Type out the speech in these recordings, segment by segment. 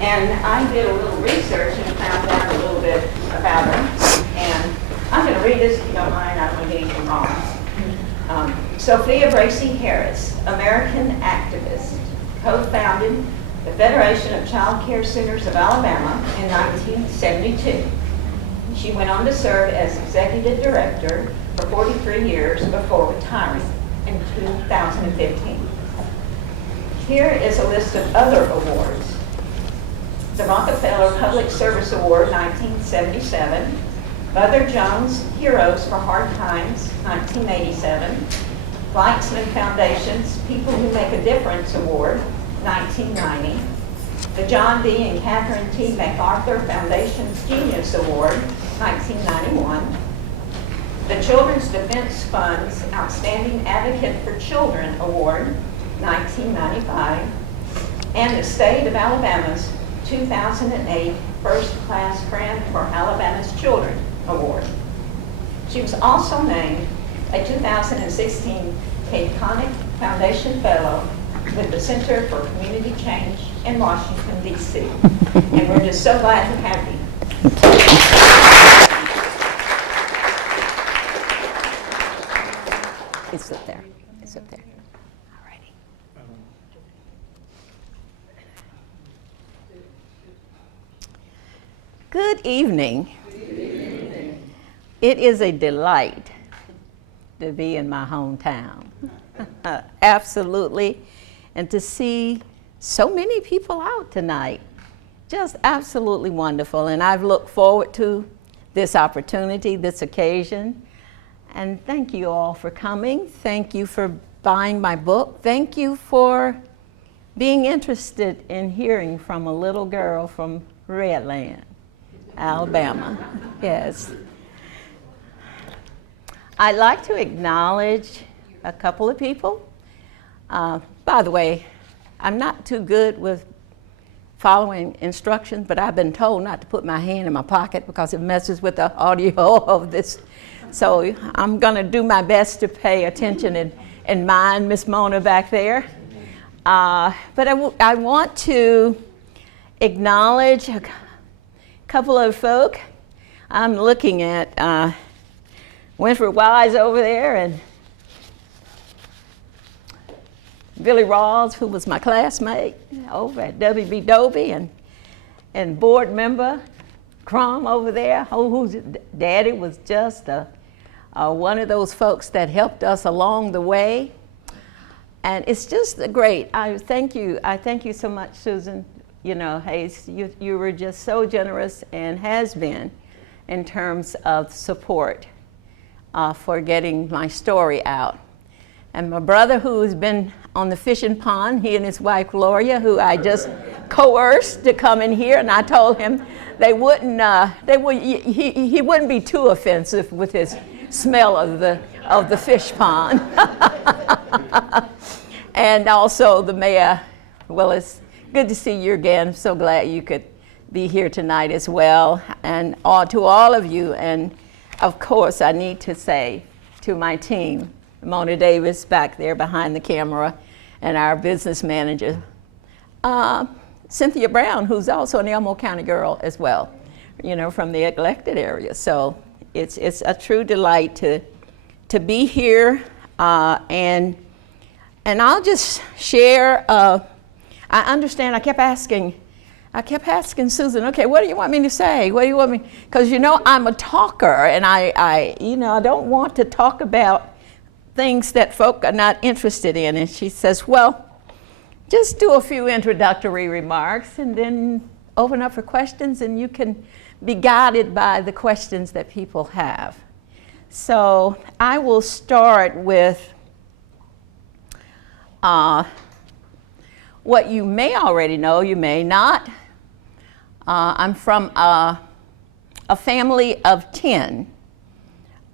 And I did a little research and found out a little bit about her. And I'm going to read this if you don't mind. I don't want to get anything wrong. Sophia Bracy Harris, American activist, co-founded the Federation of Child Care Centers of Alabama in 1972. She went on to serve as executive director for 43 years before retiring in 2015. Here is a list of other awards. The Rockefeller Public Service Award, 1977. Mother Jones Heroes for Hard Times, 1987. Fleitzman Foundation's People Who Make a Difference Award, 1990. The John D. and Catherine T. MacArthur Foundation's Genius Award, 1991. The Children's Defense Fund's Outstanding Advocate for Children Award, 1995. And the State of Alabama's 2008 First Class Friend for Alabama's Children Award. She was also named a 2016 Cape Conic Foundation Fellow with the Center for Community Change in Washington, D.C. And we're just so glad to have you. It's up there. It's up there. All righty. Good evening. It is a delight to be in my hometown. Absolutely. And to see so many people out tonight. Just absolutely wonderful. And I've looked forward to this opportunity, this occasion. And thank you all for coming. Thank you for buying my book. Thank you for being interested in hearing from a little girl from Redland, Alabama. Yes. I'd like to acknowledge a couple of people. By the way, I'm not too good with following instructions, but I've been told not to put my hand in my pocket because it messes with the audio of this. So I'm going to do my best to pay attention and mind Miss Mona back there. But I want to acknowledge a couple of folk. I'm looking at Winfred Wise over there and Billy Rawls, who was my classmate over at W.B. Dobie, and board member Crum over there, whose daddy was just one of those folks that helped us along the way. And it's just great. I thank you so much, Susan. You know, Hayes, you were just so generous and has been in terms of support for getting my story out. And my brother, who's been on the fishing pond, he and his wife Gloria, who I just coerced to come in here, and I told him he wouldn't be too offensive with his smell of the fish pond. And also the mayor. Well, it's good to see you again. I'm so glad you could be here tonight as well. And to all of you, and of course I need to say to my team, Mona Davis back there behind the camera, and our business manager, Cynthia Brown, who's also an Elmo County girl as well, you know, from the elected area. So it's a true delight to be here, and I'll just share. I understand. I kept asking Susan, okay, what do you want me to say? What do you want me? Because you know I'm a talker, and I don't want to talk about things that folk are not interested in. And she says, well, just do a few introductory remarks and then open up for questions, and you can be guided by the questions that people have. So I will start with what you may already know, you may not. I'm from a family of 10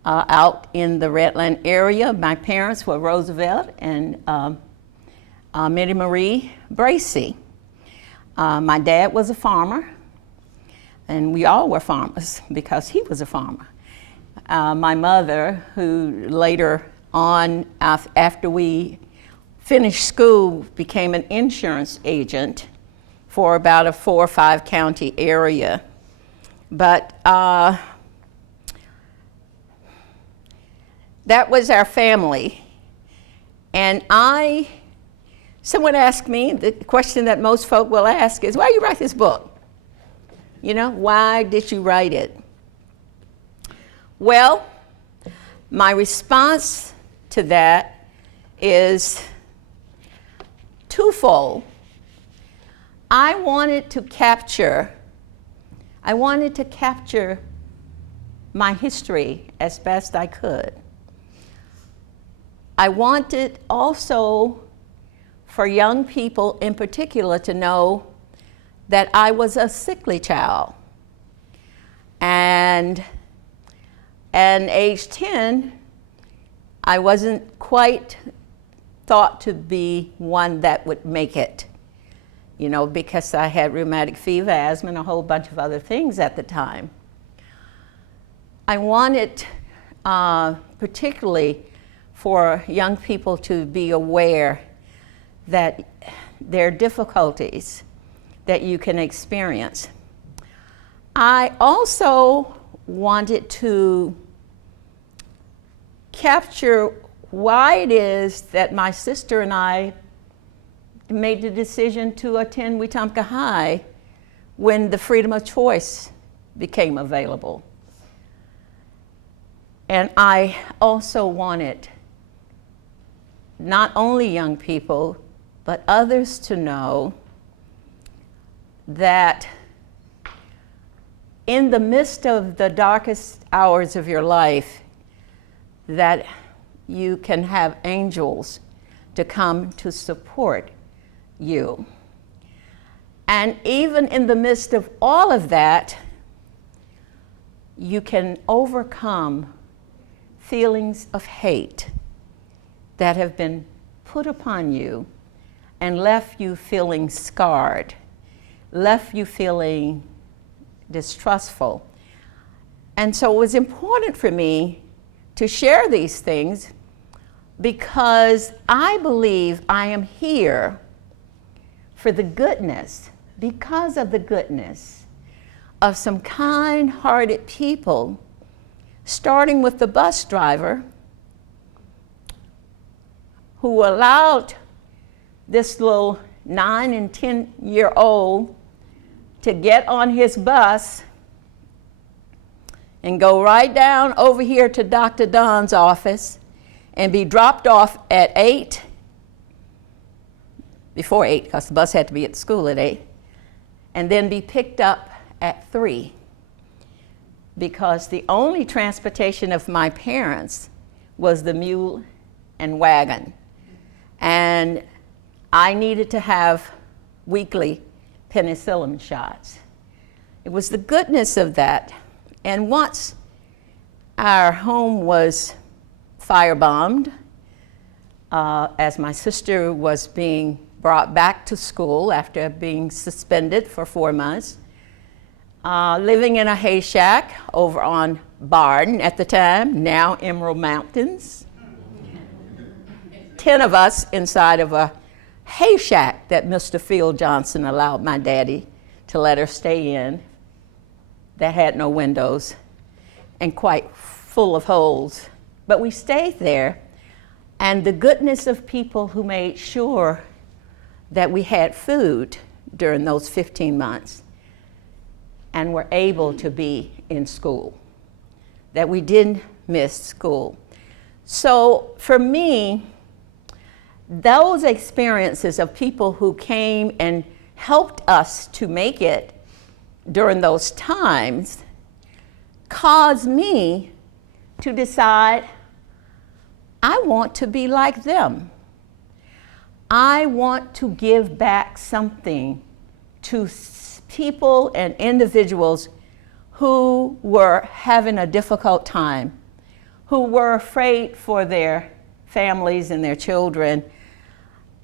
out in the Redland area. My parents were Roosevelt and Minnie Marie Bracy. My dad was a farmer, and we all were farmers because he was a farmer. My mother, who later on, after we finished school, became an insurance agent for about a 4 or 5 county area. But that was our family. And someone asked me, the question that most folk will ask is, why you write this book? You know, why did you write it? Well, my response to that is twofold. I wanted to capture my history as best I could. I wanted also for young people in particular to know that I was a sickly child. And at age 10, I wasn't quite thought to be one that would make it, you know, because I had rheumatic fever, asthma, and a whole bunch of other things at the time. I wanted particularly for young people to be aware that there are difficulties that you can experience. I also wanted to capture why it is that my sister and I made the decision to attend Wetumpka High when the freedom of choice became available. And I also wanted not only young people, but others to know that in the midst of the darkest hours of your life, that you can have angels to come to support you. And even in the midst of all of that, you can overcome feelings of hate that have been put upon you and left you feeling scarred, left you feeling distrustful. And so it was important for me to share these things because I believe I am here for the goodness, because of the goodness of some kind-hearted people, starting with the bus driver who allowed this little 9 and 10-year-old to get on his bus and go right down over here to Dr. Don's office and be dropped off at 8, before 8, because the bus had to be at school at 8, and then be picked up at 3, because the only transportation of my parents was the mule and wagon. And I needed to have weekly penicillin shots. It was the goodness of that. And once our home was firebombed, as my sister was being brought back to school after being suspended for 4 months, living in a hay shack over on Barden at the time, now Emerald Mountains. 10 of us inside of a hay shack that Mr. Phil Johnson allowed my daddy to let her stay in, that had no windows and quite full of holes. But we stayed there, and the goodness of people who made sure that we had food during those 15 months and were able to be in school, that we didn't miss school. So for me, those experiences of people who came and helped us to make it during those times caused me to decide I want to be like them. I want to give back something to people and individuals who were having a difficult time, who were afraid for their families and their children.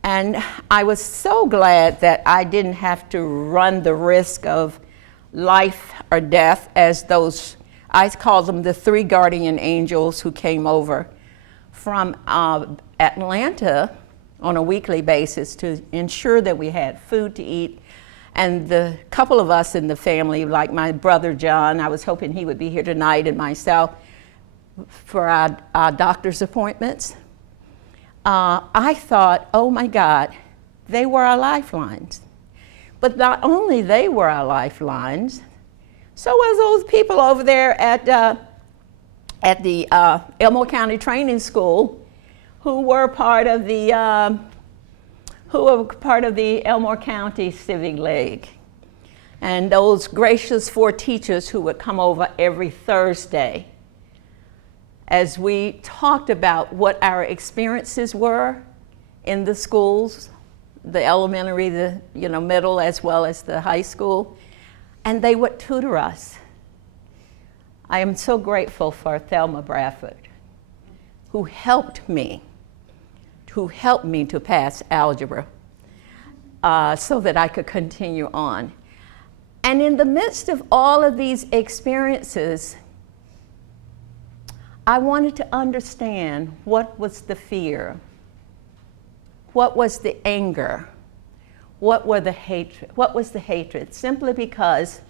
And I was so glad that I didn't have to run the risk of life or death as those, I call them the 3 guardian angels who came over from Atlanta on a weekly basis to ensure that we had food to eat And the couple of us in the family, like my brother John, I was hoping he would be here tonight, and myself for our doctor's appointments. I thought, oh my God, they were our lifelines. But not only they were our lifelines, so was those people over there at the Elmore County Training School who were part of the Elmore County Civic League. And those gracious 4 teachers who would come over every Thursday as we talked about what our experiences were in the schools, the elementary, the middle, as well as the high school, and they would tutor us. I am so grateful for Thelma Bradford, who helped me to pass algebra so that I could continue on. And in the midst of all of these experiences, I wanted to understand what was the fear, what was the anger, what was the hatred, simply because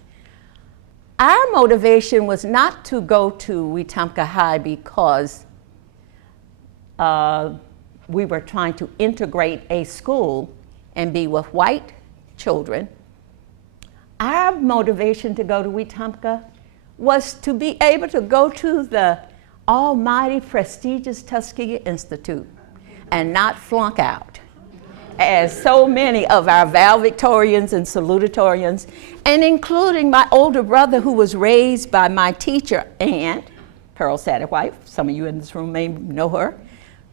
our motivation was not to go to Wetumpka High because we were trying to integrate a school and be with white children. Our motivation to go to Wetumpka was to be able to go to the almighty prestigious Tuskegee Institute and not flunk out, as so many of our valedictorians and salutatorians, and including my older brother who was raised by my teacher aunt, Pearl Satterwhite, some of you in this room may know her,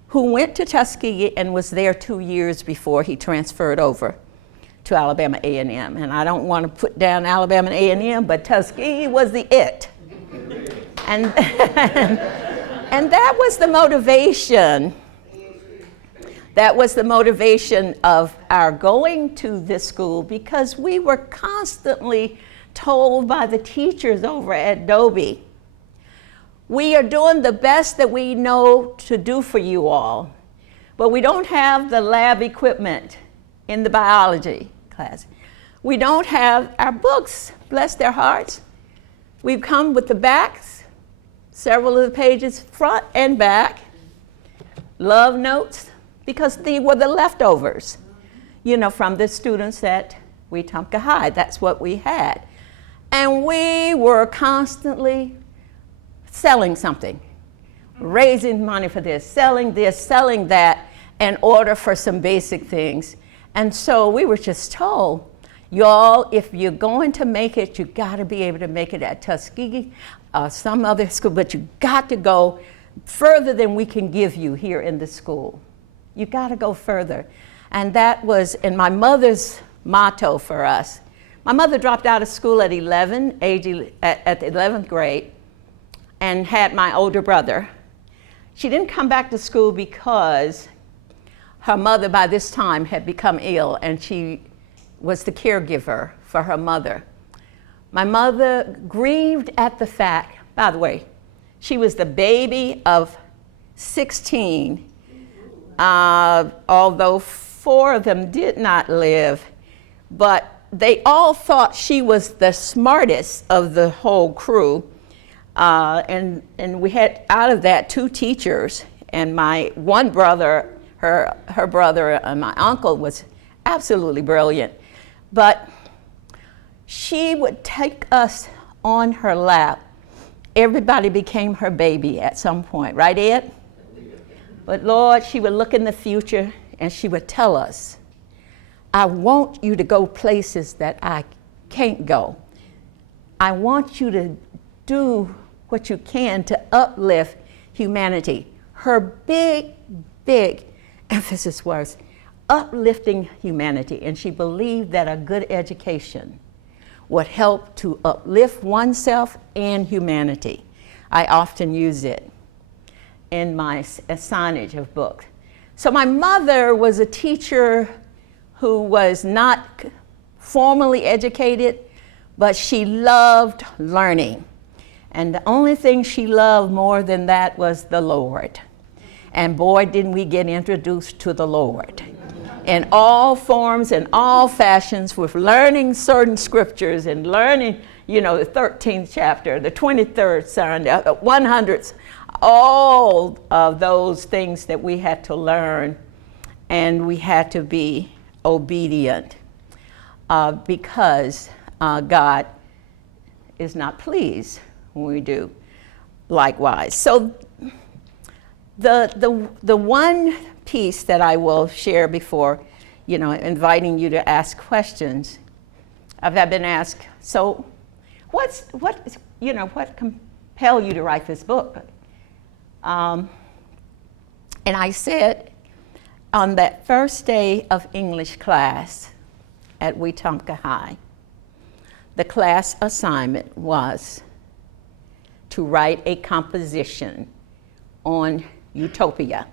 who went to Tuskegee and was there 2 years before he transferred over to Alabama A&M. And I don't want to put down Alabama A&M, but Tuskegee was the it. And, and that was the motivation. That was the motivation of our going to this school, because we were constantly told by the teachers over at Dobie, we are doing the best that we know to do for you all, but we don't have the lab equipment in the biology class. We don't have our books, bless their hearts. We've come with the backs, several of the pages, front and back, love notes, because they were the leftovers, from the students at Wetumpka High. That's what we had. And we were constantly selling something, raising money for this, selling that, in order for some basic things. And so we were just told, y'all, if you're going to make it, you got to be able to make it at Tuskegee, some other school, but you got to go further than we can give you here in the school. You got to go further. And that was in my mother's motto for us. My mother dropped out of school at the 11th grade and had my older brother. She didn't come back to school because her mother by this time had become ill, and she was the caregiver for her mother. My mother grieved at the fact, by the way, she was the baby of 16, although 4 of them did not live, but they all thought she was the smartest of the whole crew. And we had out of that 2 teachers, and my one brother, her brother, and my uncle was absolutely brilliant. But she would take us on her lap. Everybody became her baby at some point, right, Ed? But Lord, she would look in the future and she would tell us, I want you to go places that I can't go. I want you to do what you can to uplift humanity. Her big emphasis was uplifting humanity, and she believed that a good education would help to uplift oneself and humanity. I often use it in my signage of books. So my mother was a teacher who was not formally educated, but she loved learning. And the only thing she loved more than that was the Lord. And boy, didn't we get introduced to the Lord in all forms and all fashions, with learning certain scriptures and learning, the 13th chapter, the 23rd Psalm, the 100th, all of those things that we had to learn, and we had to be obedient because God is not pleased when we do likewise. So the one piece that I will share before, inviting you to ask questions, I've been asked, so what compelled you to write this book? And I said, on that first day of English class at Wetumpka High, the class assignment was to write a composition on utopia.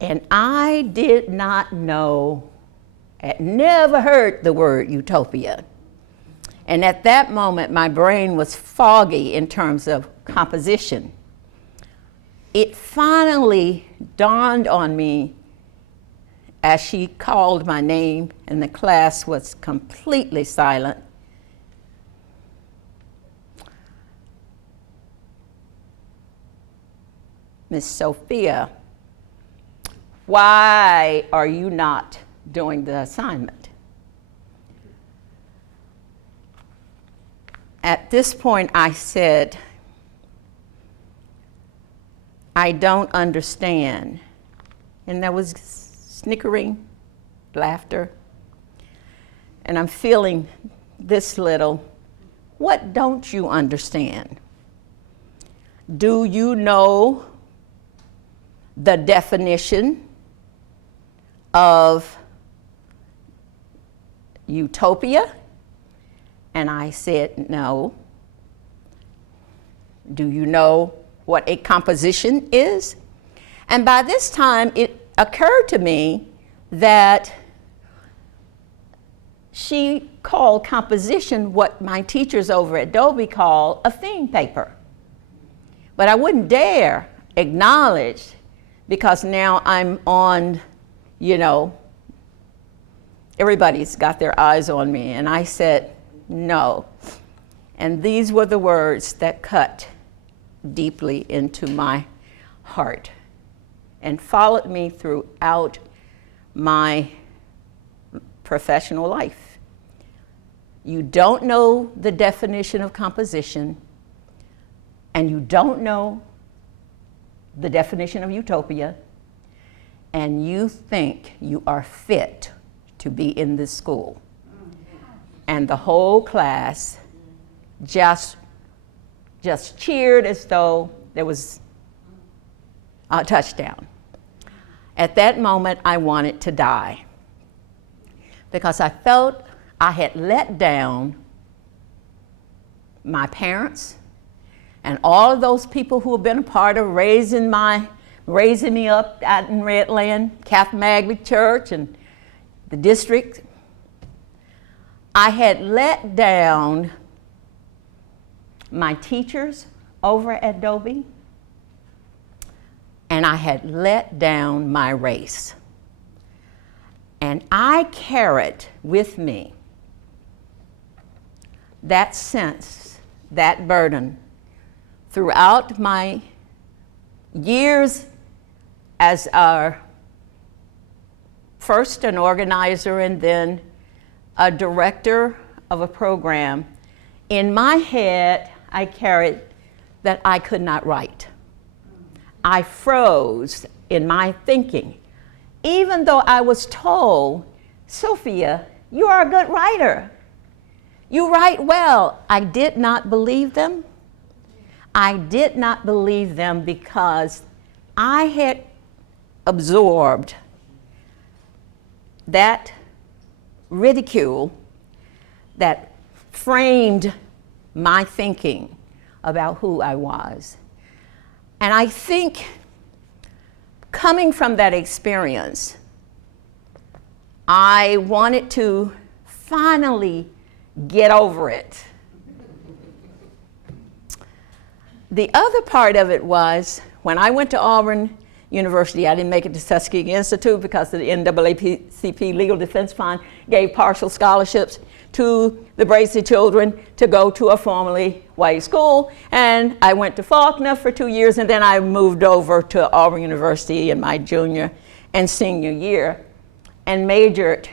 And I did not know, had never heard the word utopia. And at that moment, my brain was foggy in terms of composition. It finally dawned on me as she called my name and the class was completely silent. Miss Sophia, why are you not doing the assignment? At this point, I said, I don't understand. And there was snickering, laughter. And I'm feeling this little, what don't you understand? Do you know the definition of utopia? And I said, no. Do you know what a composition is? And by this time, it occurred to me that she called composition what my teachers over at Dobie call a theme paper. But I wouldn't dare acknowledge, because now I'm on, everybody's got their eyes on me. And I said, no. And these were the words that cut deeply into my heart and followed me throughout my professional life. You don't know the definition of composition, and you don't know the definition of utopia, and you think you are fit to be in this school. And the whole class just cheered as though there was a touchdown. At that moment, I wanted to die because I felt I had let down my parents and all of those people who have been a part of raising me up out in Redland, Catholic Magnet Church and the district. I had let down my teachers over at Dobie, and I had let down my race. And I carried with me that sense, that burden, throughout my years as first an organizer and then a director of a program. In my head, I carried that I could not write. I froze in my thinking, even though I was told, Sophia, you are a good writer. You write well. I did not believe them. I did not believe them because I had absorbed that ridicule that framed my thinking about who I was. And I think coming from that experience, I wanted to finally get over it. The other part of it was when I went to Auburn University. I didn't make it to Tuskegee Institute because the NAACP Legal Defense Fund gave partial scholarships to the Bracy children to go to a formally white school. And I went to Faulkner for 2 years, and then I moved over to Auburn University in my junior and senior year and majored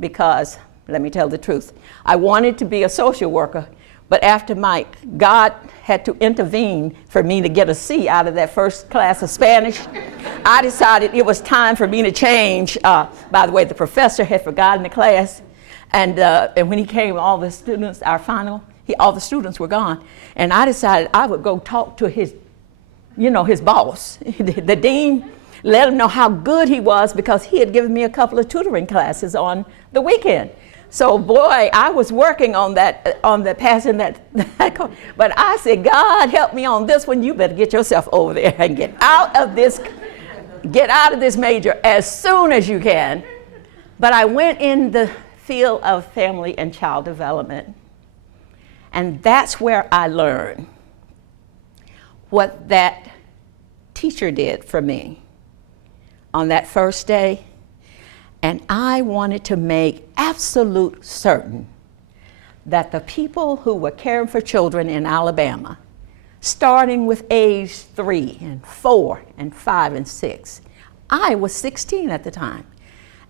because, let me tell the truth, I wanted to be a social worker, but after God had to intervene for me to get a C out of that first class of Spanish, I decided it was time for me to change. By the way, the professor had forgotten the class, and when he came, all the students, our final, all the students were gone, and I decided I would go talk to his boss, the dean, let him know how good he was because he had given me a couple of tutoring classes on the weekend. So boy, I was working on passing that, but I said, God, help me on this one. You better get yourself over there and get out of this major as soon as you can. But I went in the field of family and child development, and that's where I learned what that teacher did for me on that first day. And I wanted to make absolute certain that the people who were caring for children in Alabama, starting with age 3 and 4 and 5 and 6, I was 16 at the time,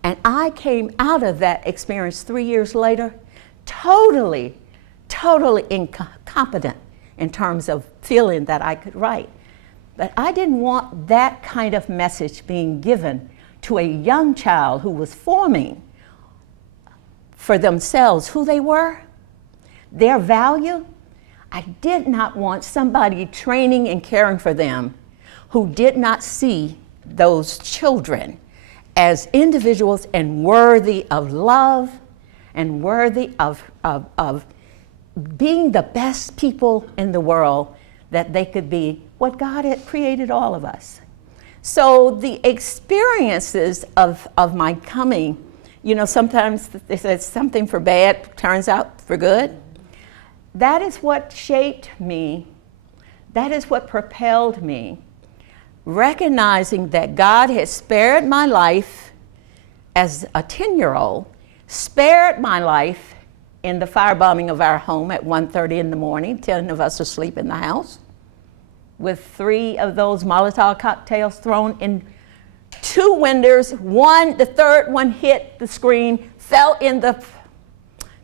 and I came out of that experience 3 years later totally incompetent in terms of feeling that I could write. But I didn't want that kind of message being given to a young child who was forming for themselves who they were, their value. I did not want somebody training and caring for them who did not see those children as individuals and worthy of love and worthy of being the best people in the world that they could be, what God had created all of us. So the experiences of my coming, sometimes they say something for bad turns out for good. That is what shaped me. That is what propelled me, recognizing that God had spared my life as a 10-year-old, spared my life in the firebombing of our home at 1:30 in the morning, 10 of us asleep in the house, with 3 of those Molotov cocktails thrown in 2 windows. The third one hit the screen, fell in the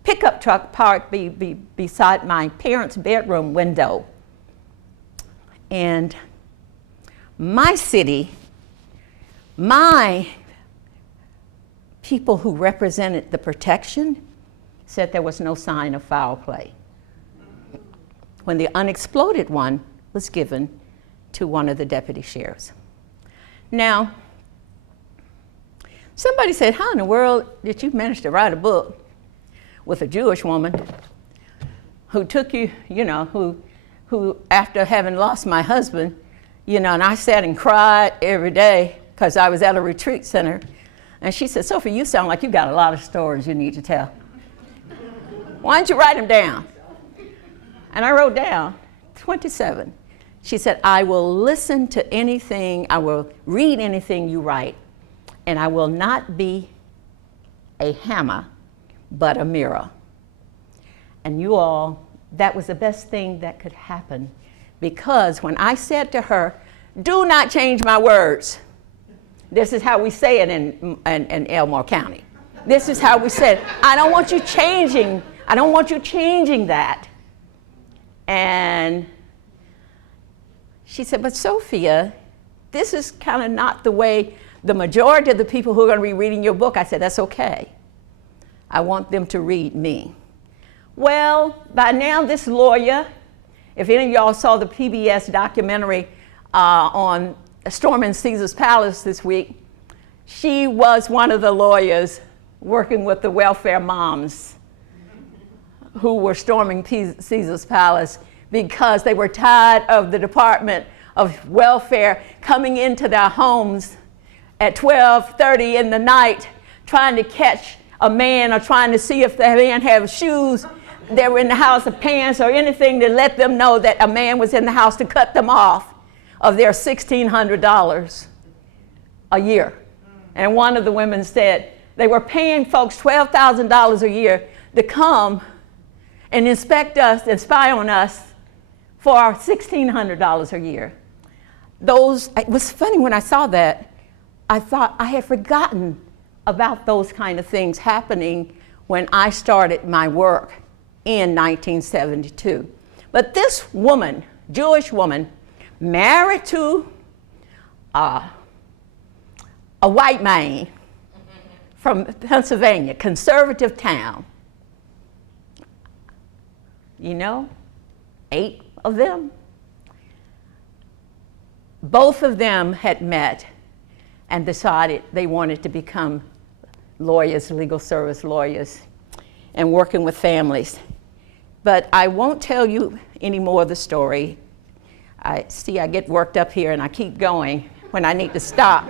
pickup truck parked beside my parents' bedroom window. And my city, my people who represented the protection said there was no sign of foul play, when the unexploded one was given to one of the deputy sheriffs. Now, somebody said, how in the world did you manage to write a book with a Jewish woman who took you, who after having lost my husband, and I sat and cried every day because I was at a retreat center. And she said, Sophie, you sound like you got a lot of stories you need to tell. Why don't you write them down? And I wrote down 27. She said, I will listen to anything, I will read anything you write, and I will not be a hammer, but a mirror. And you all, that was the best thing that could happen, because when I said to her, do not change my words. This is how we say it in Elmore County. This is how we say it. I don't want you changing that. And she said, but Sophia, this is kind of not the way the majority of the people who are going to be reading your book. I said, that's okay. I want them to read me. Well, by now this lawyer, if any of y'all saw the PBS documentary on storming Caesar's Palace this week, she was one of the lawyers working with the welfare moms who were storming Caesar's Palace because they were tired of the Department of Welfare coming into their homes at 12:30 in the night trying to catch a man or trying to see if the man had shoes that were in the house, or pants or anything to let them know that a man was in the house, to cut them off of their $1,600 a year. And one of the women said they were paying folks $12,000 a year to come and inspect us and spy on us for our $1,600 a year. It was funny when I saw that, I thought I had forgotten about those kind of things happening when I started my work in 1972. But this woman, Jewish woman, married to a white man from Pennsylvania, conservative town. You know, 8 of them. Both of them had met and decided they wanted to become lawyers, legal service lawyers, and working with families. But I won't tell you any more of the story. I get worked up here and I keep going when I need to stop.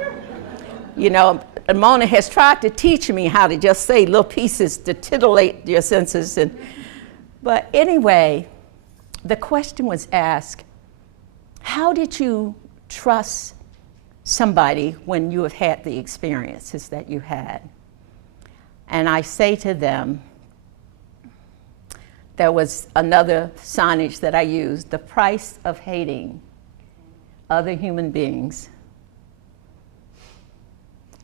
You know, Mona has tried to teach me how to just say little pieces to titillate your senses. But anyway, the question was asked, how did you trust somebody when you have had the experiences that you had? And I say to them, there was another signage that I used, the price of hating other human beings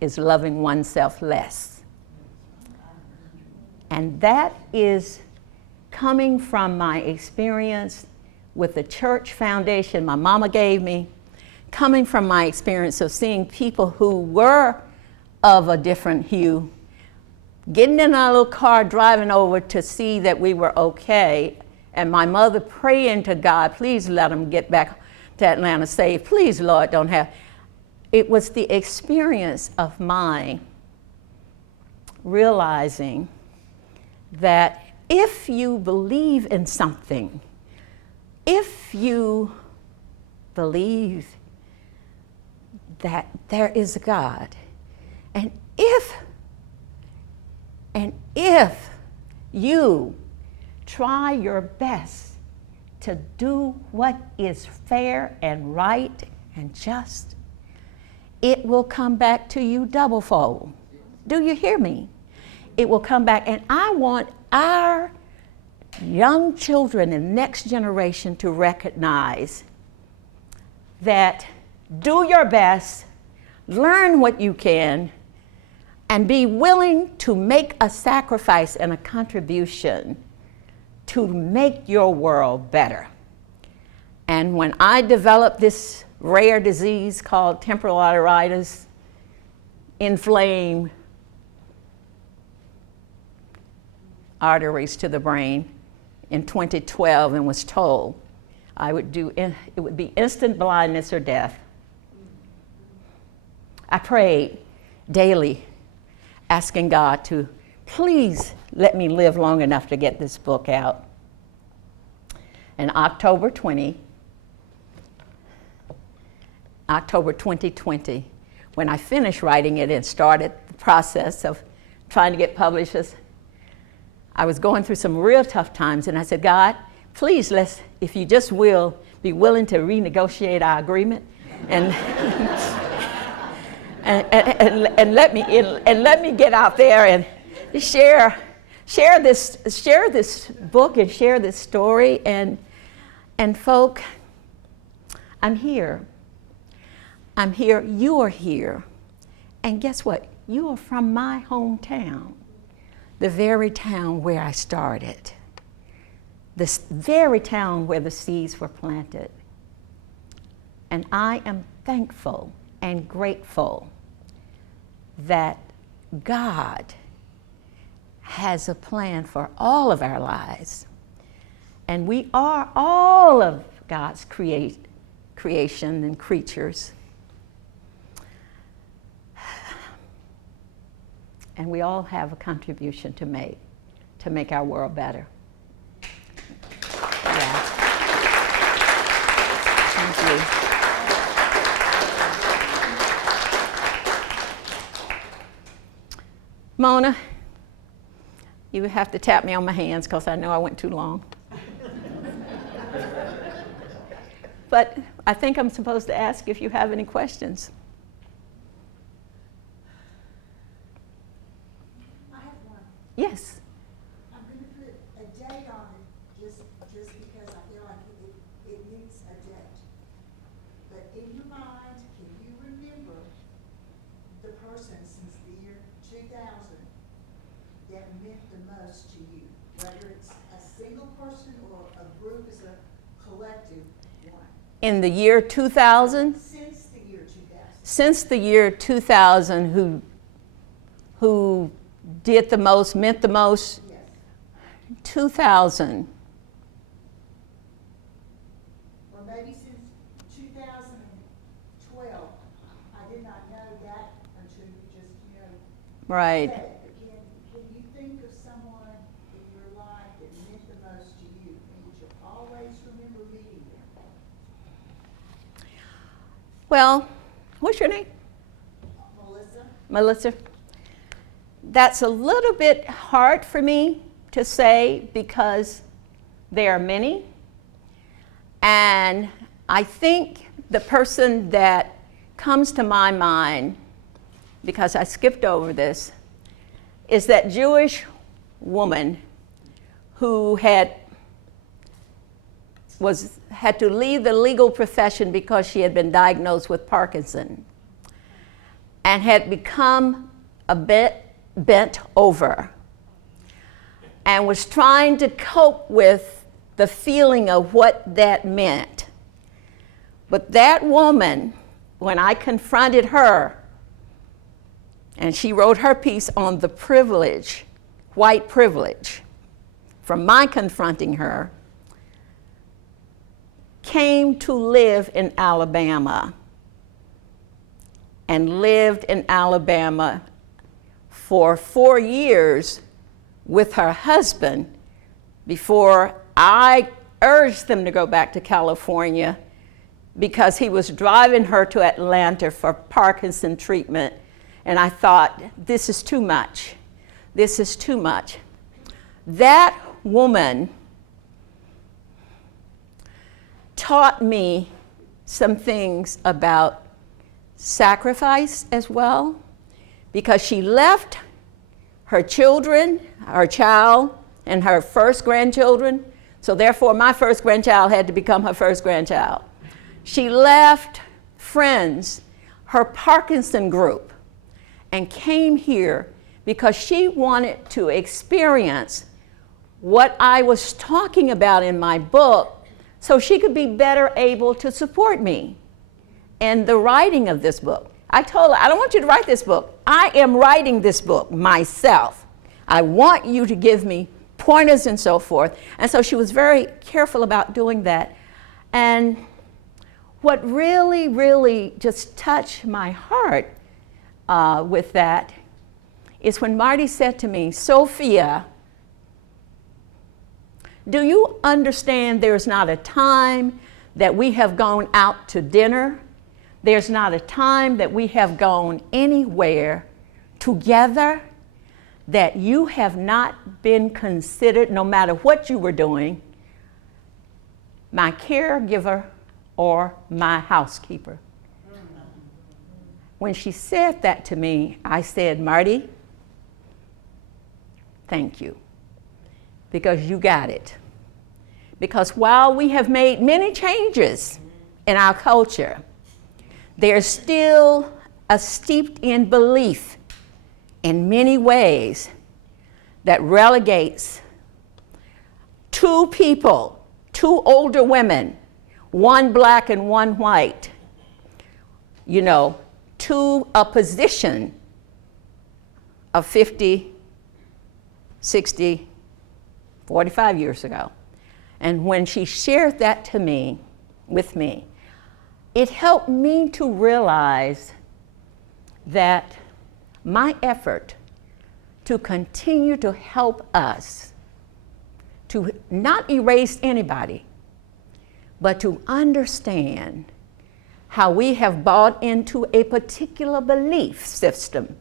is loving oneself less. And that is coming from my experience with the church foundation my mama gave me, coming from my experience of seeing people who were of a different hue, getting in our little car, driving over to see that we were okay, and my mother praying to God, please let them get back to Atlanta safe. Please, Lord, don't have. It was the experience of mine realizing that if you believe in something, if you believe that there is a God, and if you try your best to do what is fair and right and just, it will come back to you doublefold. Do you hear me? It will come back, and I want our young children and next generation to recognize that do your best, learn what you can, and be willing to make a sacrifice and a contribution to make your world better. And when I developed this rare disease called temporal arteritis, inflamed arteries to the brain in 2012, and was told it would be instant blindness or death, I prayed daily, asking God to please let me live long enough to get this book out. In October 2020, when I finished writing it and started the process of trying to get publishers, I was going through some real tough times, and I said, God, please, if you just will, be willing to renegotiate our agreement, and and let me get out there and share this book and share this story, and folk, I'm here. You are here, and guess what? You are from my hometown, the very town where I started, this very town where the seeds were planted. And I am thankful and grateful that God has a plan for all of our lives. And we are all of God's creation and creatures. And we all have a contribution to make our world better. Yeah. Thank you. Mona, you would have to tap me on my hands because I know I went too long. But I think I'm supposed to ask if you have any questions. meant the most to you? Whether it's a single person or a group as a collective one? In the year 2000, Since the year 2000. since the year 2000, who did the most, meant the most, Yes. 2000. Or maybe since 2012. I did not know that until you just, Right. said it. But can you think of someone in your life that meant the most to you and that you'll always remember meeting them? Well, what's your name? Melissa? Melissa? That's a little bit hard for me to say because there are many. And I think the person that comes to my mind, because I skipped over this, is that Jewish woman who had to leave the legal profession because she had been diagnosed with Parkinson and had become a bit bent over and was trying to cope with the feeling of what that meant. But that woman, when I confronted her, and she wrote her piece on the privilege, white privilege, from my confronting her, came to live in Alabama and lived in Alabama for 4 years with her husband before I urged them to go back to California because he was driving her to Atlanta for Parkinson treatment. And I thought, this is too much. This is too much. That woman taught me some things about sacrifice as well, because she left her children, her child, and her first grandchildren. So therefore, my first grandchild had to become her first grandchild. She left friends, her Parkinson group, and came here because she wanted to experience what I was talking about in my book so she could be better able to support me in the writing of this book. I told her, I don't want you to write this book. I am writing this book myself. I want you to give me pointers and so forth. And so she was very careful about doing that. And what really, really just touched my heart with that is when Marty said to me, Sophia, do you understand there's not a time that we have gone out to dinner? There's not a time that we have gone anywhere together that you have not been considered, no matter what you were doing, my caregiver or my housekeeper. When she said that to me, I said, Marty, thank you, because you got it. Because while we have made many changes in our culture, there's still a steeped in belief in many ways that relegates two people, two older women, one black and one white, to a position of 50, 60, 45 years ago. And when she shared that with me, it helped me to realize that my effort to continue to help us to not erase anybody, but to understand how we have bought into a particular belief system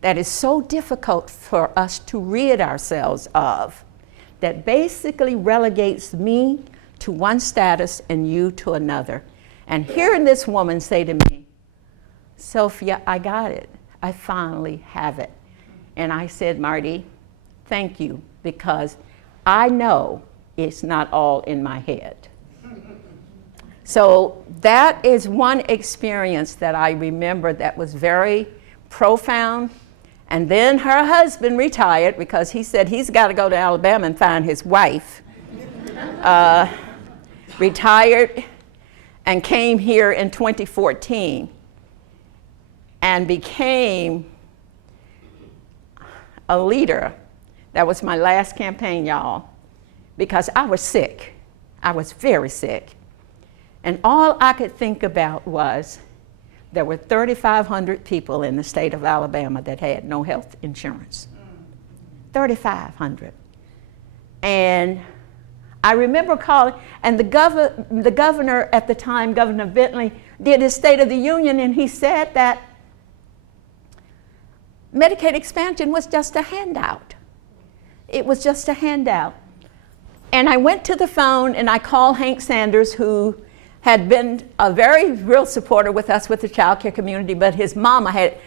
that is so difficult for us to rid ourselves of, that basically relegates me to one status and you to another. And hearing this woman say to me, Sophia, I got it. I finally have it. And I said, Marty, thank you, because I know it's not all in my head. So that is one experience that I remember that was very profound And then her husband retired because he said he's got to go to Alabama and find his wife. Retired and came here in 2014 and became a leader. That was my last campaign, y'all, because I was sick. I was very sick. And all I could think about was there were 3,500 people in the state of Alabama that had no health insurance. 3,500. And I remember calling, and the governor at the time, Governor Bentley, did his State of the Union, and he said that Medicaid expansion was just a handout. It was just a handout. And I went to the phone and I called Hank Sanders, who had been a very real supporter with us with the child care community, but his mama had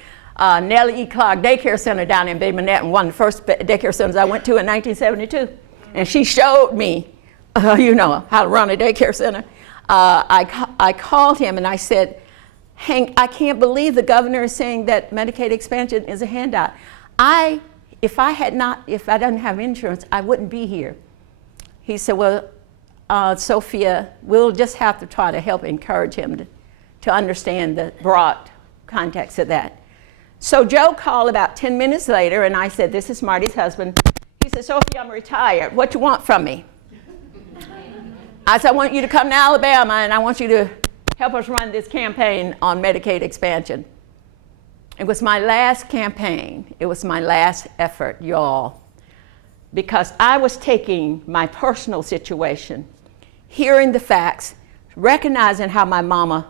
Nellie E. Clark Daycare Center down in Bay Minette, and one of the first daycare centers I went to in 1972. And she showed me, how to run a daycare center. I called him and I said, Hank, I can't believe the governor is saying that Medicaid expansion is a handout. If I didn't have insurance, I wouldn't be here. He said, well, Sophia, we'll just have to try to help encourage him to understand the broad context of that. So Joe called about 10 minutes later, and I said, this is Marty's husband. He said, Sophia, I'm retired. What you want from me? I said, I want you to come to Alabama, and I want you to help us run this campaign on Medicaid expansion. It was my last campaign. It was my last effort, y'all, because I was taking my personal situation, hearing the facts, recognizing how my mama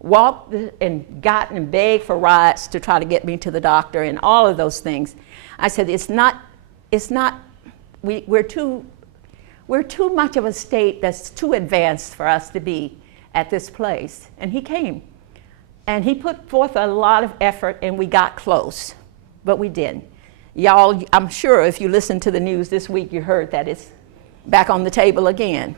walked and got and begged for rides to try to get me to the doctor and all of those things. I said, we're too much of a state that's too advanced for us to be at this place. And he came. And he put forth a lot of effort, and we got close, but we didn't. Y'all, I'm sure if you listened to the news this week, you heard that it's back on the table again.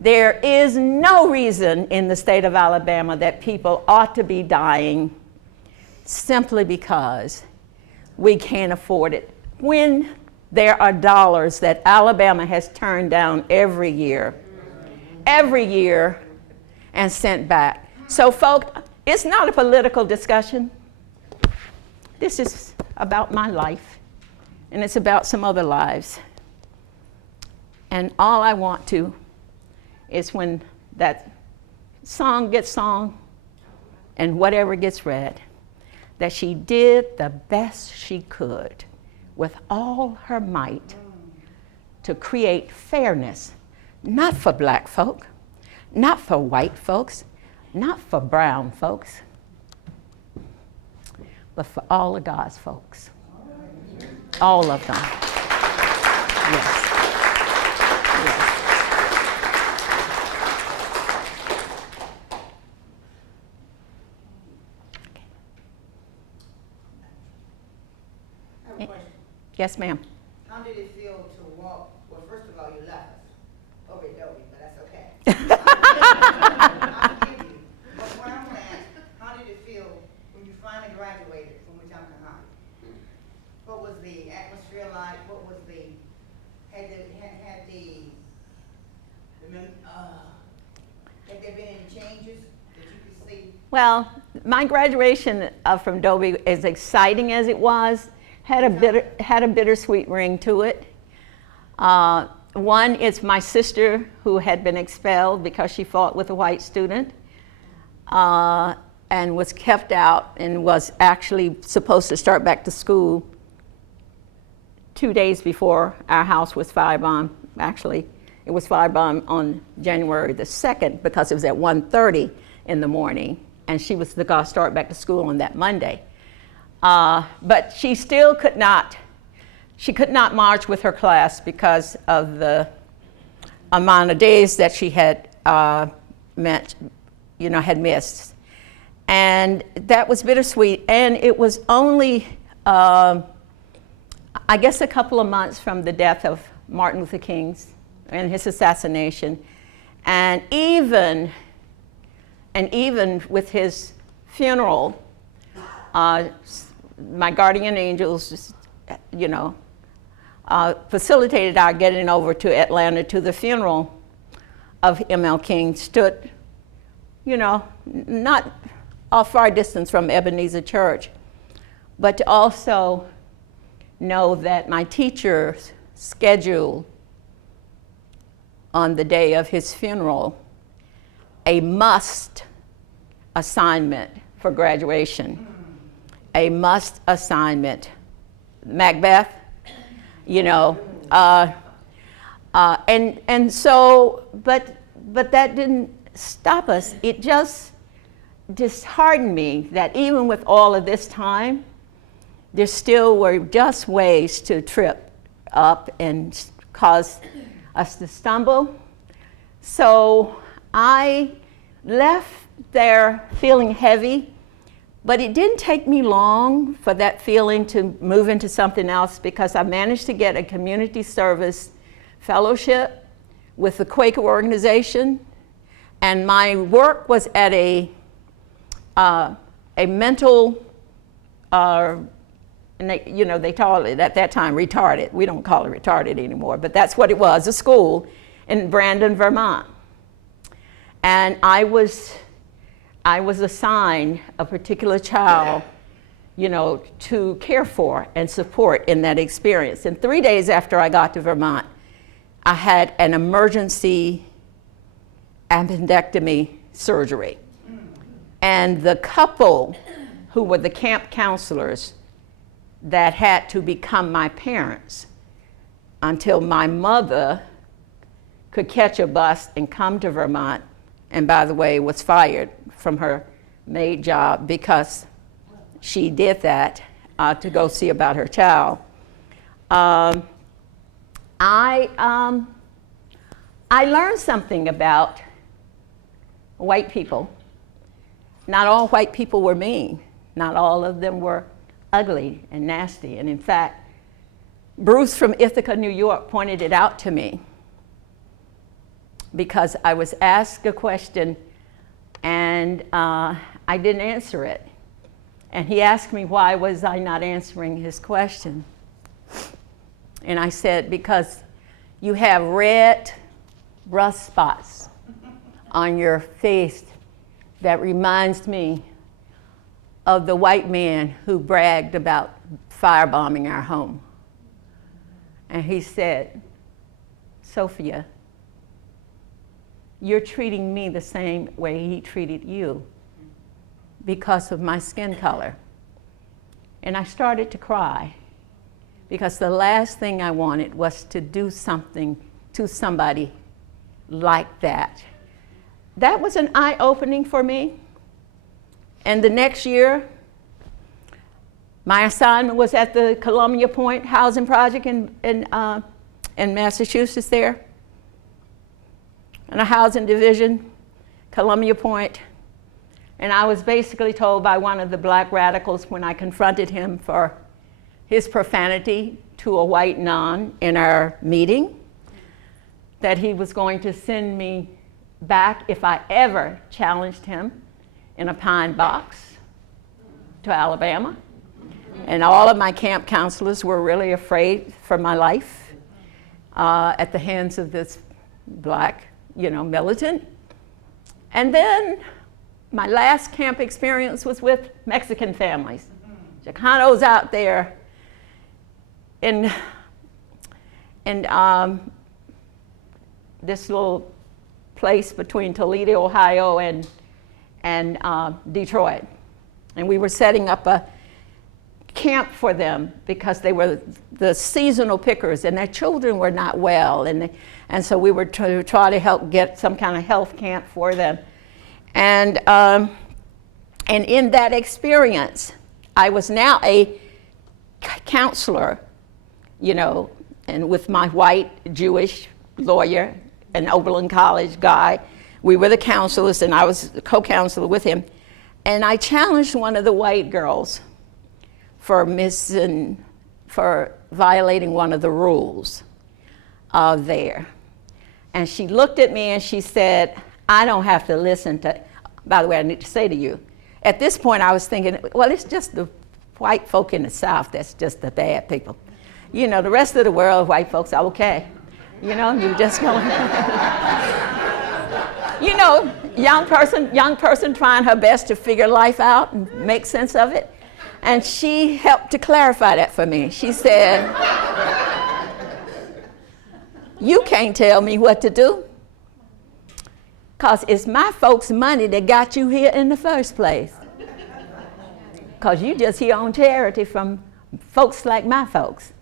There is no reason in the state of Alabama that people ought to be dying simply because we can't afford it. When there are dollars that Alabama has turned down every year, and sent back. So folks, it's not a political discussion. This is about my life, and it's about some other lives. And all I want to is when that song gets sung and whatever gets read, that she did the best she could with all her might to create fairness, not for black folk, not for white folks, not for brown folks, but for all of God's folks. All of them. Yes. I have a question. Yes, ma'am. How did it feel to walk, well, first of all, you left us over at Dobie, but that's okay. I'll give you. But what I'm gonna ask, how did it feel when you finally graduated from Wetumpka High? What was the atmosphere like? What was had there been any changes that you could see? Well, my graduation from Dobie, as exciting as it was, had a bittersweet ring to it. One is my sister, who had been expelled because she fought with a white student and was kept out and was actually supposed to start back to school 2 days before our house was firebombed. Actually, it was firebombed on January the 2nd because it was at 1:30 in the morning, and she was going to start back to school on that Monday. But she still could not march with her class because of the amount of days that she had had missed. And that was bittersweet. And it was only, I guess, a couple of months from the death of Martin Luther King's and his assassination. And even with his funeral, my guardian angels, you know, facilitated our getting over to Atlanta to the funeral of M.L. King. Stood, you know, not a far distance from Ebenezer Church, but to also know that my teacher's schedule on the day of his funeral, a must assignment for graduation, a must assignment. Macbeth, you know, and so, but that didn't stop us. It just disheartened me that even with all of this time, there still were just ways to trip up and cause us to stumble. So I left there feeling heavy, but it didn't take me long for that feeling to move into something else, because I managed to get a community service fellowship with the Quaker organization, and my work was at a mental, and they, you know, they called it at that time retarded. We don't call it retarded anymore, but that's what it was, a school in Brandon, Vermont. And I was assigned a particular child, you know, to care for and support in that experience. And 3 days after I got to Vermont, I had an emergency appendectomy surgery. And the couple who were the camp counselors that had to become my parents until my mother could catch a bus and come to Vermont, and by the way, was fired from her maid job because she did that to go see about her child. I learned something about white people. Not all white people were mean. Not all of them were ugly and nasty. And in fact, Bruce from Ithaca, New York pointed it out to me, because I was asked a question and I didn't answer it. And he asked me why was I not answering his question. And I said, because you have red rust spots on your face that reminds me of the white man who bragged about firebombing our home. And he said, Sophia, you're treating me the same way he treated you because of my skin color. And I started to cry, because the last thing I wanted was to do something to somebody like that. That was an eye-opening for me. And the next year, my assignment was at the Columbia Point Housing Project in Massachusetts there, in a housing division, Columbia Point. And I was basically told by one of the black radicals when I confronted him for his profanity to a white nun in our meeting, that he was going to send me back if I ever challenged him in a pine box to Alabama. And all of my camp counselors were really afraid for my life at the hands of this black, you know, militant. And then my last camp experience was with Mexican families. Chicanos out there in this little place between Toledo, Ohio and Detroit. And we were setting up a camp for them because they were the seasonal pickers and their children were not well. And so we were to try to help get some kind of health camp for them. And in that experience, I was now a counselor, you know, and with my white Jewish lawyer, an Oberlin College guy. We were the counselors, and I was the co-counselor with him. And I challenged one of the white girls for violating one of the rules there. And she looked at me and she said, I don't have to listen to, by the way, I need to say to you, at this point I was thinking, well, it's just the white folk in the South that's just the bad people. You know, the rest of the world, white folks are okay. You know, you just going. You know, young person trying her best to figure life out and make sense of it. And she helped to clarify that for me. She said, you can't tell me what to do, because it's my folks' money that got you here in the first place. Because you just here on charity from folks like my folks.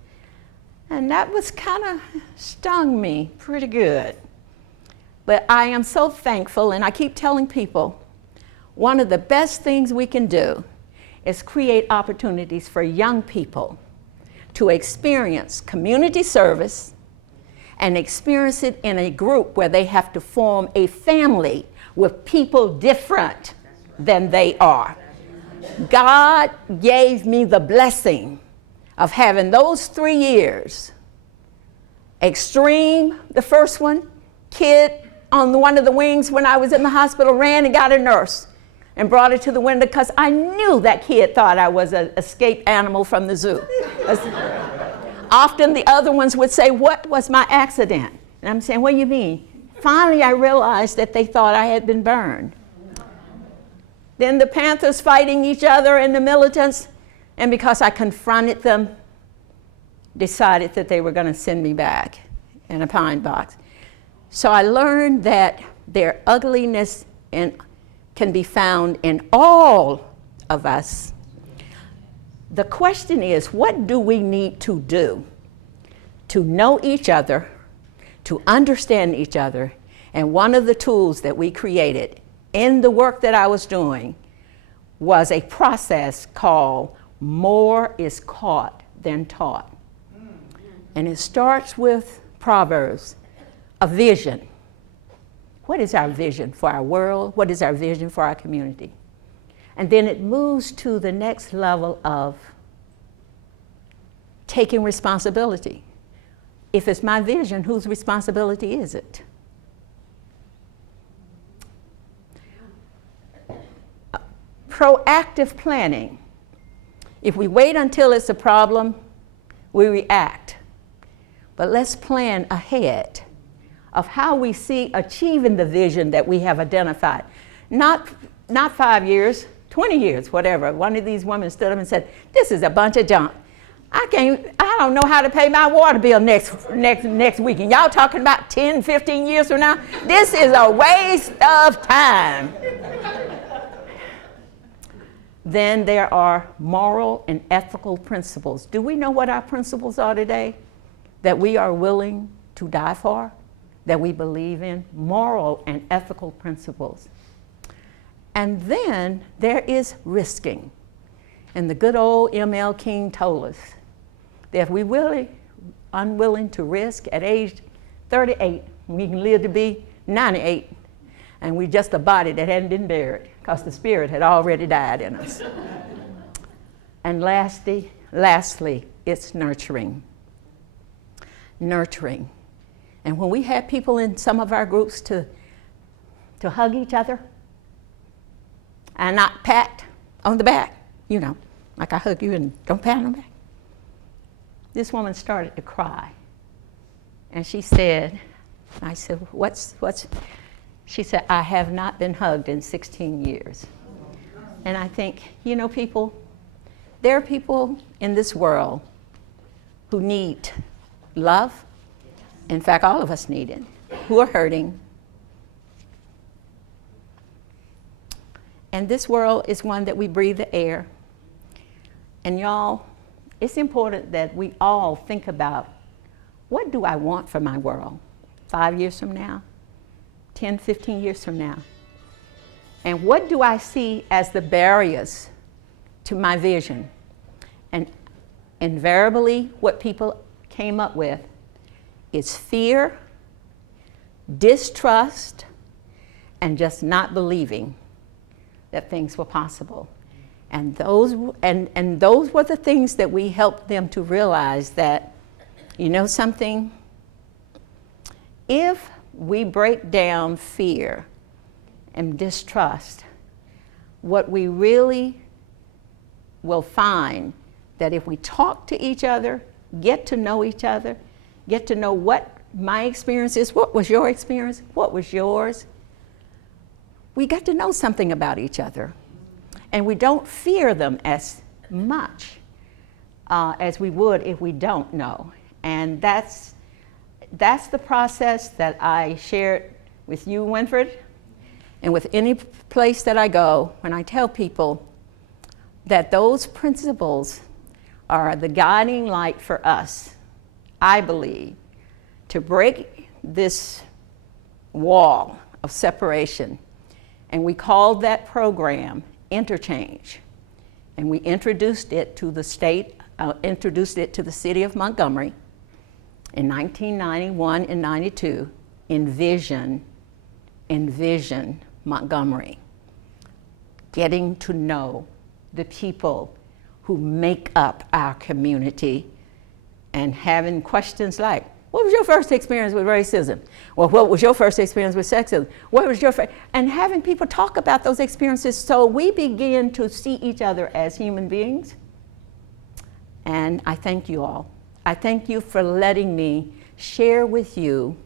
And that was kind of stung me pretty good. But I am so thankful, and I keep telling people, one of the best things we can do is create opportunities for young people to experience community service and experience it in a group where they have to form a family with people different than they are. God gave me the blessing of having those 3 years. Extreme, the first one, kid on one of the wings when I was in the hospital, ran and got a nurse and brought her to the window because I knew that kid thought I was an escaped animal from the zoo. Often the other ones would say, what was my accident? And I'm saying, what do you mean? Finally, I realized that they thought I had been burned. Then the Panthers fighting each other and the militants, and because I confronted them, decided that they were going to send me back in a pine box. So I learned that their ugliness can be found in all of us. The question is, what do we need to do to know each other, to understand each other? And one of the tools that we created in the work that I was doing was a process called more is caught than taught. And it starts with Proverbs, a vision. What is our vision for our world? What is our vision for our community? And then it moves to the next level of taking responsibility. If it's my vision, whose responsibility is it? Proactive planning. If we wait until it's a problem, we react. But let's plan ahead of how we see achieving the vision that we have identified. Not 5 years, 20 years, whatever. One of these women stood up and said, this is a bunch of junk. I don't know how to pay my water bill next week. And y'all talking about 10, 15 years from now? This is a waste of time. Then there are moral and ethical principles. Do we know what our principles are today? That we are willing to die for? That we believe in? Moral and ethical principles. And then there is risking. And the good old M.L. King told us that if we really unwilling to risk at age 38, we can live to be 98, and we're just a body that hadn't been buried because the spirit had already died in us. And lastly, it's nurturing. Nurturing. And when we had people in some of our groups to hug each other and not pat on the back, you know, like I hug you and don't pat on the back. This woman started to cry. And she said, I said, what's, she said, I have not been hugged in 16 years. And I think, you know, there are people in this world who need love. In fact, all of us need it, who are hurting. And this world is one that we breathe the air. And y'all, it's important that we all think about, what do I want for my world 5 years from now, 10, 15 years from now? And what do I see as the barriers to my vision? And invariably, what people came up with is fear, distrust, and just not believing that things were possible. And those were the things that we helped them to realize that, you know something, if we break down fear and distrust, what we really will find that if we talk to each other, get to know each other, get to know what my experience is, what was your experience, what was yours, we got to know something about each other. And we don't fear them as much as we would if we don't know. And that's the process that I shared with you, Winfred, and with any place that I go when I tell people that those principles are the guiding light for us, I believe, to break this wall of separation. And we called that program Interchange. And we introduced it to the state, introduced it to the city of Montgomery in 1991 and 92. Envision Montgomery. Getting to know the people who make up our community and having questions like, what was your first experience with racism? Well, what was your first experience with sexism? What was your and having people talk about those experiences so we begin to see each other as human beings. And I thank you all. I thank you for letting me share with you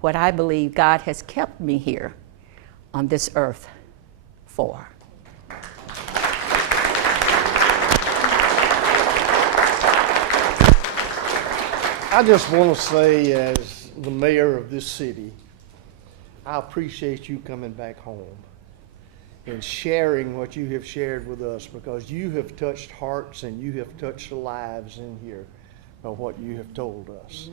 what I believe God has kept me here on this earth for. I just want to say, as the mayor of this city, I appreciate you coming back home and sharing what you have shared with us, because you have touched hearts and you have touched lives in here by what you have told us.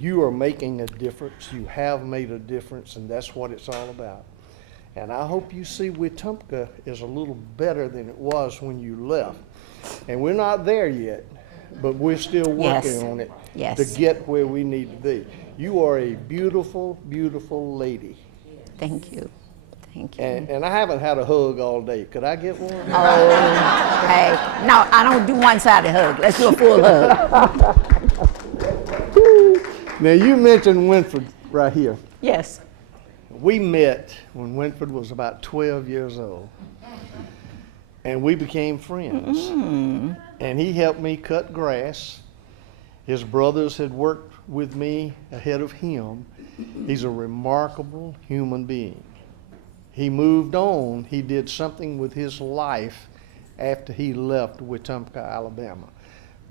You are making a difference. You have made a difference, and that's what it's all about. And I hope you see Wetumpka is a little better than it was when you left. And we're not there yet, but we're still working on it to get where we need to be. You are a beautiful, beautiful lady. Thank you. Thank you. And I haven't had a hug all day. Could I get one? Oh, hey. No, I don't do one-sided hug. Let's do a full hug. Now, you mentioned Winfred right here. Yes. We met when Winfred was about 12 years old. And we became friends. Mm-hmm. And he helped me cut grass. His brothers had worked with me ahead of him. He's a remarkable human being. He moved on. He did something with his life after he left Wetumpka, Alabama.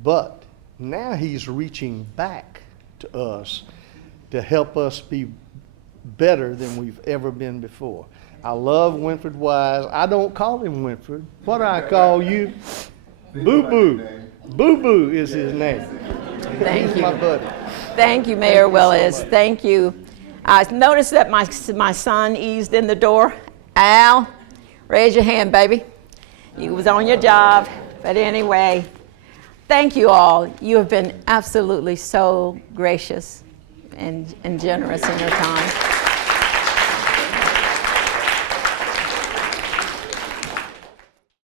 But now he's reaching back to us to help us be better than we've ever been before. I love Winfred Wise. I don't call him Winfred. What do I call you? Boo Boo. Boo Boo is his name. Thank you. My buddy. Thank you, Mayor Willis. Thank you. I noticed that my son eased in the door. Al, raise your hand, baby. You was on your job. But anyway, thank you all. You have been absolutely so gracious and generous in your time.